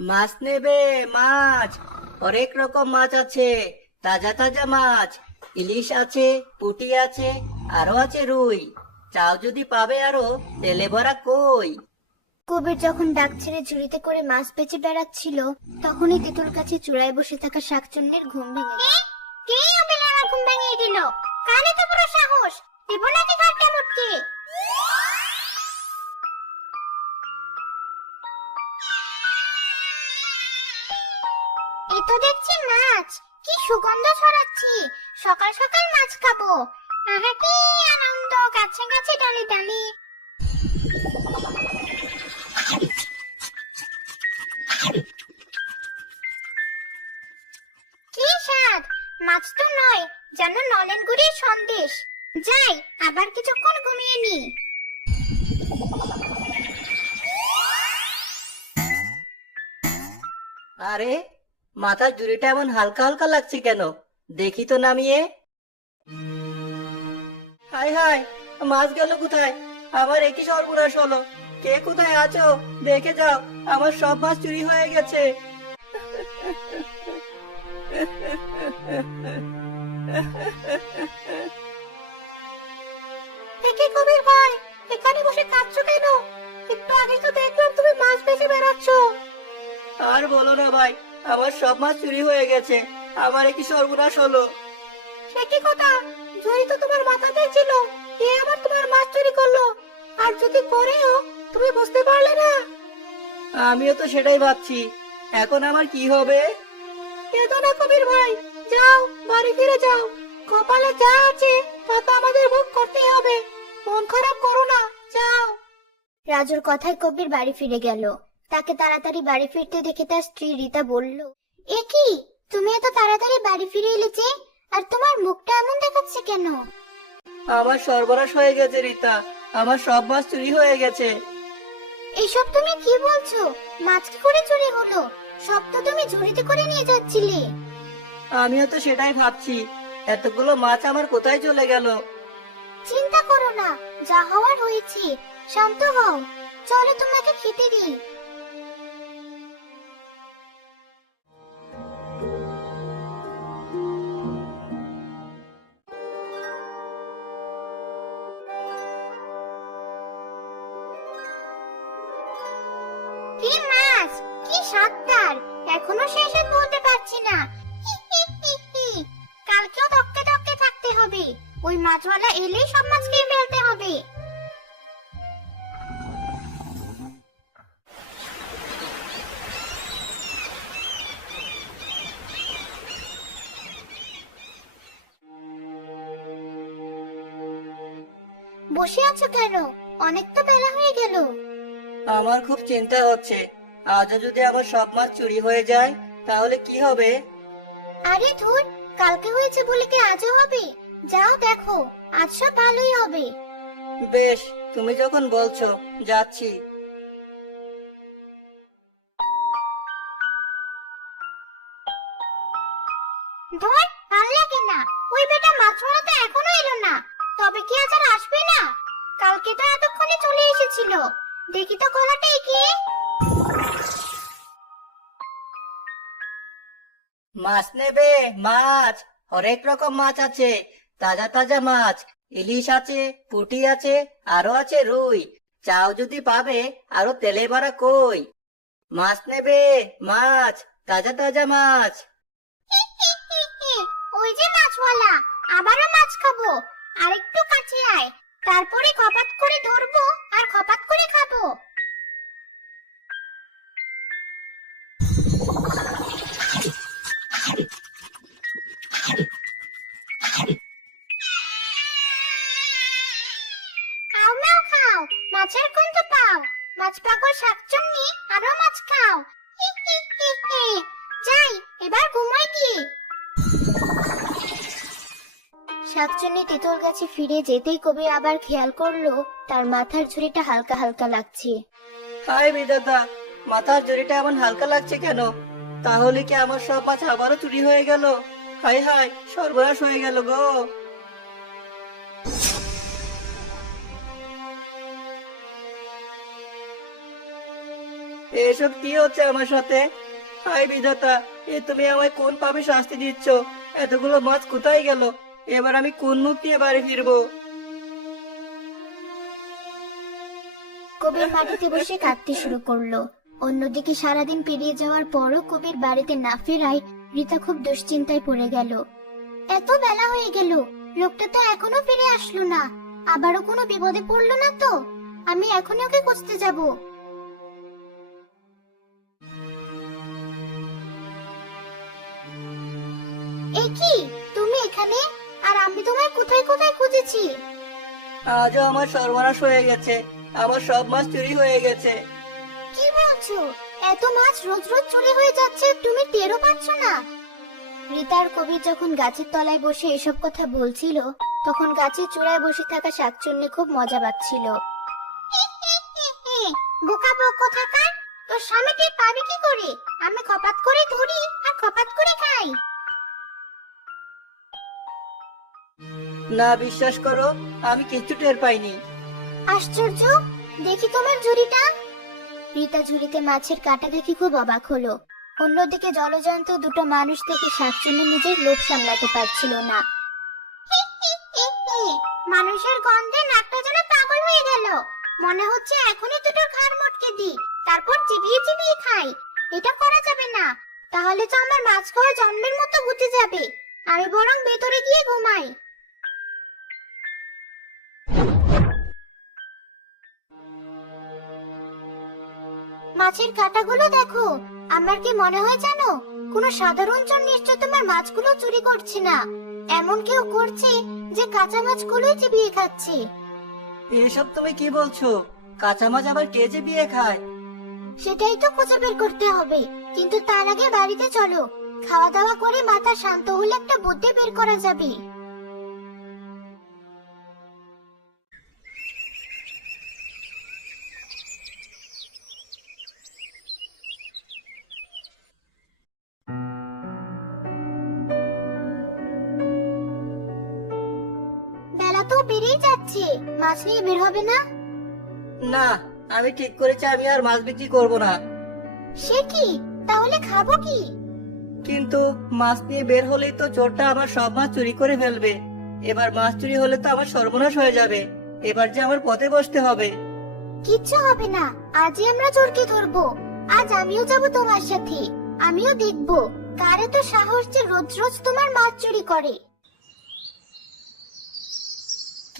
মাছ নেবে মাছ। অনেক রকম মাছ আছে তাজা তাজা মাছ। ইলিশ আছে পুঁটি আছে আরও আছে রুই। চাও যদি পাবে আরও তেলে ভরা কই? কবির যখন ডাক ছেড়ে ঝুড়িতে করে মাছ বেচে বেড়াচ্ছিল তখনই তেতুল কাছে চূড়ায় বসে থাকা শাকচুন্নির ঘুম ভেঙে গেল। কে আমার ঘুম ভেঙে দিল? কানে তো পুরো সাহস। দেব নাকি ঘাটটা মুটকে তো দেখছি মাছ। কি সুগন্ধ ছড়াচ্ছি। সকাল সকাল মাছ খাব। আহা কি আনন্দ গাছে গাছে ডালে ডালে। কি স্বাদ! মাছ তো নয়, যেন নলেন গুড়ির সন্দেশ। যাই, আবার কিছুক্ষণ ঘুমিয়ে নি। আরে মাথার জুড়িটা এমন হালকা হালকা লাগছে কেন? দেখি তো নামিয়ে। হাই হাই মাছ গেল কোথায়? আমার একই সর্বনাশ হলো। কে কোথায় আছো? দেখে যাও আমার সব মাছ চুরি হয়ে গেছে। একে কবির ভাই এখানে বসে কাঁদছো কেন? একটু আগে তো দেখলাম তুমি মাছ বেচে বেড়াচ্ছ। আর বলো না ভাই আমার সব মাছ চুরি হয়ে গেছে। আমার একই সর্বনাশ হলো। সে কি কথা? জয়ী তো তোমার মাথাতেই ছিল। কে আবার তোমার মাছ চুরি করল? আর যদি করেও তুমি বুঝতে পারলে না। আমিও তো সেটাই ভাবছি। এখন আমার কি হবে? কেঁদো না কবির ভাই। যাও বাড়ি ফিরে যাও। কপালে যা আছে তা তো আমাদের ভোগ করতেই হবে। মন খারাপ করো না যাও। রাজুর কথায় কবির বাড়ি ফিরে গেল। তাকে তাড়াতাড়ি বাড়ি ফিরতে দেখে তার স্ত্রী রীতা বলল এ কি? তুমি এত তাড়াতাড়ি বাড়ি ফিরে এলে যে? আর তোমার মুখটা এমন দেখাচ্ছে কেন? আমার সর্বনাশ হয়ে গেছে রীতা। আমার সব মাছ চুরি হয়ে গেছে। এসব তুমি কি বলছো? মাছ কি করে চুরি হলো? সব তো তুমি ঝুড়িতে করে নিয়ে যাচ্ছিলে। আমিও তো সেটাই ভাবছি। এতগুলো মাছ আমার কোথায় চলে গেল? চিন্তা করো না যা হওয়ার হয়েছে শান্ত হও। চলো তোমাকে খেতে দিই। ওই মাছওয়ালা এলেই সব মাছ খেয়ে ফেলতে হবে। বসে আছো কেন? অনেক তো বেলা হয়ে গেল। আমার খুব চিন্তা হচ্ছে। আজও যদি আমার সব মাছ চুরি হয়ে যায় তাহলে কি হবে? আরে ধুর কালকে হয়েছে বলে কি আজও হবে? যাও দেখো আজ সব ভালোই হবে। বেশ তুমি যখন বলছো যাচ্ছি। ধর ভালো লাগে না ওই বেটা তো এখনও এলো না। তবে কি আজ আর আসবে না? কালকে তো এতক্ষণে চলে এসেছিল। দেখি তো গলাটাই কি? মাছ নেবে মাছ! অনেক রকম মাছ আছে। তাজা তাজা মাছ, ইলিশ আছে, পুঁটি আছে, আরও আছে রুই। চাও যদি পাবে, আরও তেলে ভরা কই? মাছ নেবে, মাছ, তাজা তাজা মাছ। ওই যে মাছওয়ালা, আবারও মাছ খাব। আর একটু কাছে আয়, তারপরে খপাত করে ধরবো আর খপাত করে খাব। শাকচুন্নি তেঁতুল গাছে ফিরে যেতেই কবি আবার খেয়াল করল, তার মাথার ঝুড়িটা হালকা হালকা লাগছে। হাই বিধাতা, মাথার জড়িটা এমন হালকা লাগছে কেন? তাহলে কি আমার সব মাছ আবারও চুরি হয়ে গেল? হাই হাই সর্বনাশ হয়ে গেল গো। এসব কি হচ্ছে আমার সাথে? হাই বিধাতা, এ তুমি আমায় কোন পাপে শাস্তি দিচ্ছ? এতগুলো মাছ কোথায় গেল? এবার আমি কোন মুখ দিয়ে বাড়ি ফিরবো? কবির মাটিতে বসে কাঁদতে শুরু করল। অন্যদিকে সারাদিন পেরিয়ে যাওয়ার পরও কবির বাড়িতে না ফেরায় রীতা খুব দুশ্চিন্তায় পড়ে গেল। এত বেলা হয়ে গেল, লোকটা তো এখনও ফিরে আসলো না। আবারও কোনো বিপদে পড়ল না তো? আমি এখনই ওকে খুঁজতে যাব। এ কি তুমি এখানে? আমি তোমায় কোথায় কোথায় খুঁজেছি? আজও আমার সর্বনাশ হয়ে গেছে। আমার সব মাছ চুরি হয়ে গেছে। কি বলছো? এত মাছ রোজ রোজ চুরি হয়ে যাচ্ছে তুমি টেরও পাচ্ছ না। রিতার কবির যখন গাছের তলায় বসে এসব কথা বলছিল তখন গাছের চূড়ায় বসে থাকা শাকচুন্নি খুব মজা পাচ্ছিল। বোকা বক কোথাকার? তোর স্বামীকে পাবি কি করে? আমি খপাত করে ধরি আর খপাত করে খাই। না বিশ্বাস করো, আমি কিচ্ছু টের পাইনি। আশ্চর্য? দেখি তোমার ঝুড়িটা। রীতা ঝুড়িতে মাছের কাটা দেখে খুব অবাক হলো। অন্যদিকে জলজন্ত দুটো মানুষ থেকে শাকচুন্নি নিজের লোভ সামলাতে পারছিল না। মানুষের গন্ধে নাকটা যেন পাগল হয়ে গেল। মনে হচ্ছে এখনই দুটো ঘাড় মটকে দি তারপর চিবিয়ে চিবিয়ে খাই। এটা করা যাবে না। তাহলে তো আমার মাছ খাওয়া জন্মের মতো গুটে যাবে। আমি বরং ভেতরে গিয়ে ঘুমাই। মাছের কাঁটাগুলো দেখো। আমার কি মনে হয় জানো? কোনো সাধারণ জন নিশ্চয় তোমার মাছগুলো চুরি করছে না। এমন কেউ করছে যে কাঁচা মাছগুলোই চিবিয়ে খাচ্ছে। এসব তুমি কি বলছো? কাঁচা মাছ আবার কে যে বিয়ে খায়? সেটাই তো খুঁজে বের করতে হবে। কিন্তু তার আগে বাড়িতে চলো। খাওয়া দাওয়া করে মাথা শান্ত হলে একটা বুদ্ধি বের করা যাবে। যাচ্ছে মাছ নিয়ে বের হবে না? না আমি ঠিক করেছি আমি আর মাছ বিক্রি করব না। সে কি? তাহলে খাব কি? কিন্তু মাছ নিয়ে বের হলেই তো চোরটা আমার সব মাছ চুরি করে ফেলবে। এবার মাছ চুরি হলে তো আমার সর্বনাশ হয়ে যাবে। এবার যে আমার পথে বসতে হবে। কিচ্ছু হবে না। আজই আমরা চোরকে ধরবো। আজ আমিও যাব তোমার সাথে। আমিও দেখব কারে তো সাহস যে রোজ রোজ তোমার মাছ চুরি করে।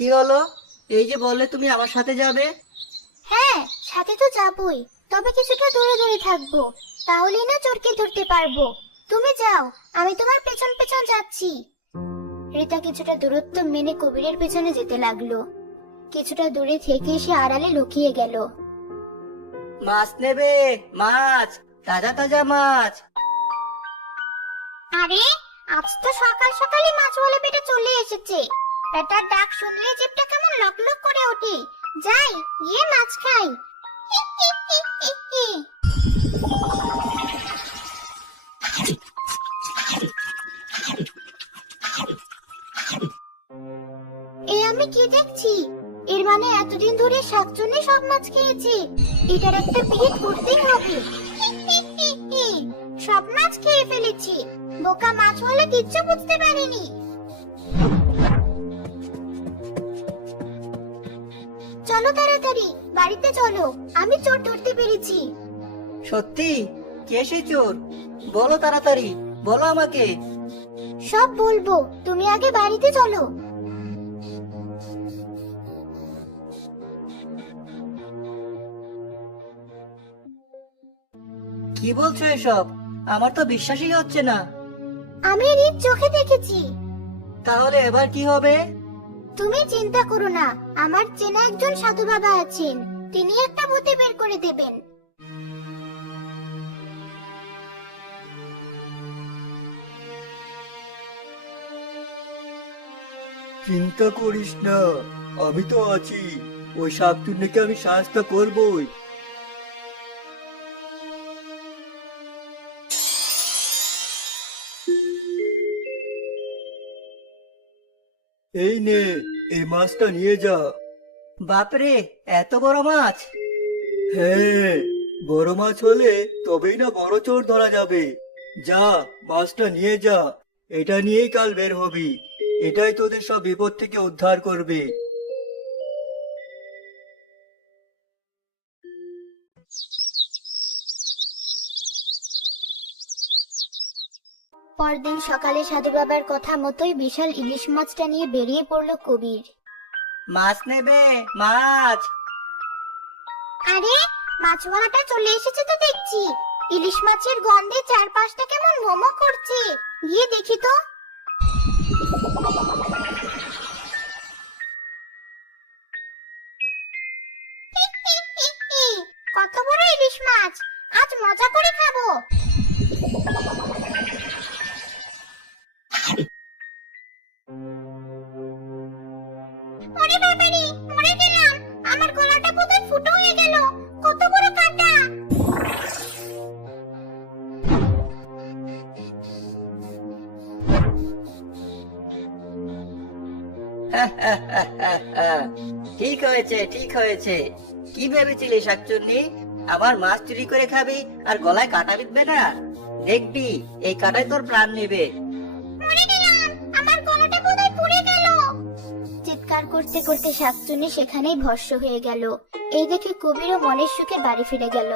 কি হলো? এই যে বললে তুমি আমার সাথে যাবে। হ্যাঁ সাথে তো যাবই। তবে কিছুটা দূরে দূরে থাকব। তাহলেই না চোরকে ধরতে পারব। তুমি যাও আমি তোমার পেছন পেছন যাচ্ছি। রিতা কিছুটা দূরত্ব মেনে কবিরের পেছনে যেতে লাগল। কিছুটা দূরে থেকে সে আড়ালে লুকিয়ে গেল। মাছ নেবে মাছ তাজা তাজা মাছ। আরে আজ তো সকাল সকালই মাছওয়ালা বেটা চলে এসেছে। বেটার ডাক শুনলে জিভটা কেমন লক করে ওঠে। যাই, গিয়ে মাছ খাই। এ আমি কি দেখছি? এর মানে এতদিন ধরে শাকচুন্নি সব মাছ খেয়েছে। এটার একটা পিট করতেই হবে। সব মাছ খেয়ে ফেলেছি। বোকা মাছ হলে কিচ্ছু বুঝতে পারিনি। চলো তাড়াতাড়ি বাড়িতে চলো। আমি চোর ধরতে পেরেছি। সত্যি? কে সে চোর? বলো তাড়াতাড়ি বলো আমাকে। সব বলব তুমি আগে বাড়িতে চলো। কি বলছো এসব? আমার তো বিশ্বাসই হচ্ছে না। আমি নিজ চোখে দেখেছি। তাহলে এবার কি হবে? তুমি চিন্তা করো না, আমার চেনা একজন সাধু বাবা আছেন, তিনি একটা বুদ্ধি বের করে দেবেন। চিন্তা করিস না, আমি তো আছি, ওই শাকচুন্নিকে আমি সাহায্য করবই। এই নে এই মাছটা নিয়ে যা। বাপরে এত বড় মাছ? হ্যাঁ বড় মাছ হলে তবেই না বড় চোর ধরা যাবে। যা মাছটা নিয়ে যা। এটা নিয়েই কাল বের হবি। এটাই তোদের সব বিপদ থেকে উদ্ধার করবে। পরদিন সকালে সাধু বাবার কথা মতোই বিশাল ইলিশ মাছটা নিয়ে বেরিয়ে পড়ল কবির। মাছ নেবে? মাছ! আরে মাছওয়ালাটা চলে এসেছে তো দেখছি। ইলিশ মাছের গন্ধে চারপাশটা কেমন মোমো করছে। গিয়ে দেখি তো। ঠিক হয়েছে ঠিক হয়েছে। কি ভেবেছিলি শাকচুন্নি আমার মাছ চুরি করে খাবি আর গলায় কাটা বিঁধবে না? দেখবি, এই কাটাই তোর প্রাণ নেবে। চিৎকার করতে করতে শাকচুনি সেখানেই ভস্য হয়ে গেল। এই দেখে কবিরও মনের সুখে বাড়ি ফিরে গেল।